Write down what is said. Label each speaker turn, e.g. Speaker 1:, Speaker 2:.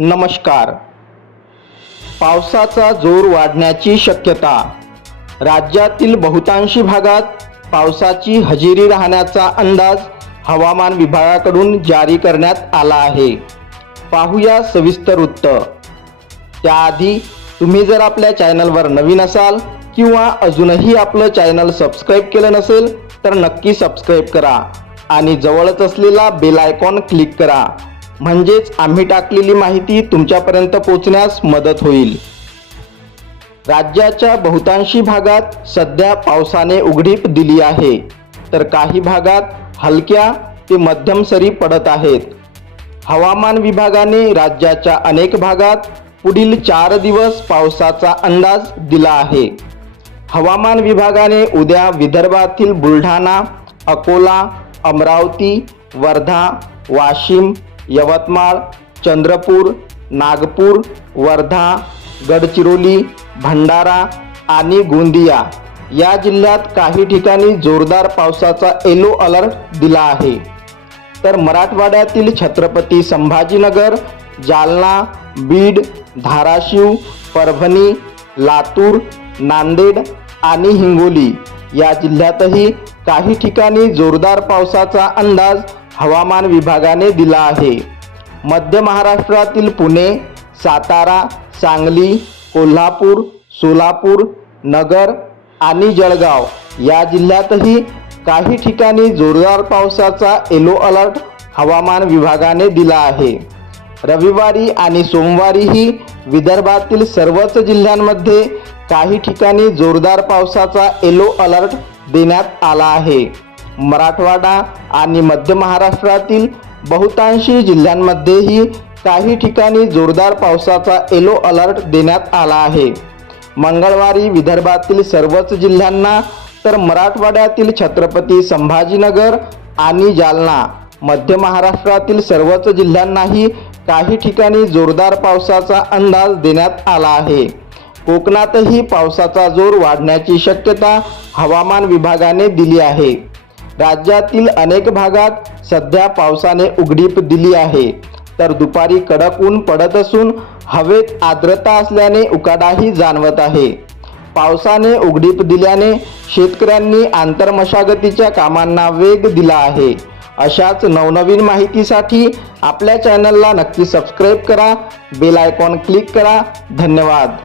Speaker 1: नमस्कार. पावसाचा जोर वाढण्याची शक्यता. राज्यातील बहुतांशी भागात पावसाची हजेरी राहण्याचा अंदाज हवामान विभागाकडून जारी करण्यात आला आहे. पाहूया सविस्तर वृत्त त्याआधी तुम्ही जर आपल्या चॅनलवर नवीन असाल किंवा अजूनही आपलं चॅनल सबस्क्राईब केलं नसेल तर नक्की सबस्क्राईब करा आणि जवळच असलेला बेल आयकॉन क्लिक करा. म्हणजेच आम्ही टाकलेली माहिती तुमच्यापर्यंत पोहोचण्यास मदत होईल. राज्याच्या बहुतांशी भागात सध्या पावसाने उघडीप दिली आहे. तर काही भागात हलक्या ते मध्यम सरी पडत आहेत. हवामान विभागाने राज्याच्या अनेक भागात पुढील चार दिवस पावसाचा अंदाज दिला आहे. हवामान विभागाने उद्या विदर्भातील बुलढाणा अकोला अमरावती वर्धा वाशिम यवतमाळ चंद्रपूर नागपूर वर्धा गडचिरोली भंडारा आणि गोंदिया या जिल्ह्यात काही ठिकाणी जोरदार पावसाचा येलो अलर्ट दिला आहे. तर मराठवाड्यातील छत्रपती संभाजीनगर जालना बीड धाराशिव परभणी लातूर नांदेड आणि हिंगोली या जिल्ह्यातही काही ठिकाणी जोरदार पावसाचा अंदाज हवामान विभागाने दिला आहे. मध्य महाराष्ट्रातील पुणे सातारा सांगली कोल्हापूर सोलापूर नगर आणि जळगाव या जिल्ह्यातही काही ठिकाणी जोरदार पावसाचा येलो अलर्ट हवामान विभागाने दिला आहे. रविवारी आणि सोमवारीही विदर्भातील सर्वच जिल्ह्यांमध्ये काही ठिकाणी जोरदार पावसाचा येलो अलर्ट देण्यात आला आहे. मराठवाडा आणि मध्य महाराष्ट्रातील बहुतांशी जिल्ह्यांमध्येही काही ठिकाणी जोरदार पावसाचा येलो अलर्ट देण्यात आला आहे. मंगळवारी विदर्भातील सर्वच जिल्ह्यांना तर मराठवाड्यातील छत्रपती संभाजीनगर आणि जालना मध्य महाराष्ट्रातील सर्वच जिल्ह्यांनाही काही ठिकाणी जोरदार पावसाचा अंदाज देण्यात आला आहे. कोकणातही पावसाचा जोर वाढण्याची शक्यता हवामान विभागाने दिली आहे. राज्यातील अनेक भागात सध्या पावसाने उघडीप दिली आहे. तर दुपारी कडक ऊन पडत असून हवेत आर्द्रता असल्याने उकाडाही जाणवत आहे. पावसाने उघडीप दिल्याने शेतकऱ्यांनी आंतरमशागतीच्या कामांना वेग दिला आहे. अशाच नवनवीन माहितीसाठी आपल्या चॅनलला नक्की सबस्क्राईब करा बेल आयकॉन क्लिक करा. धन्यवाद.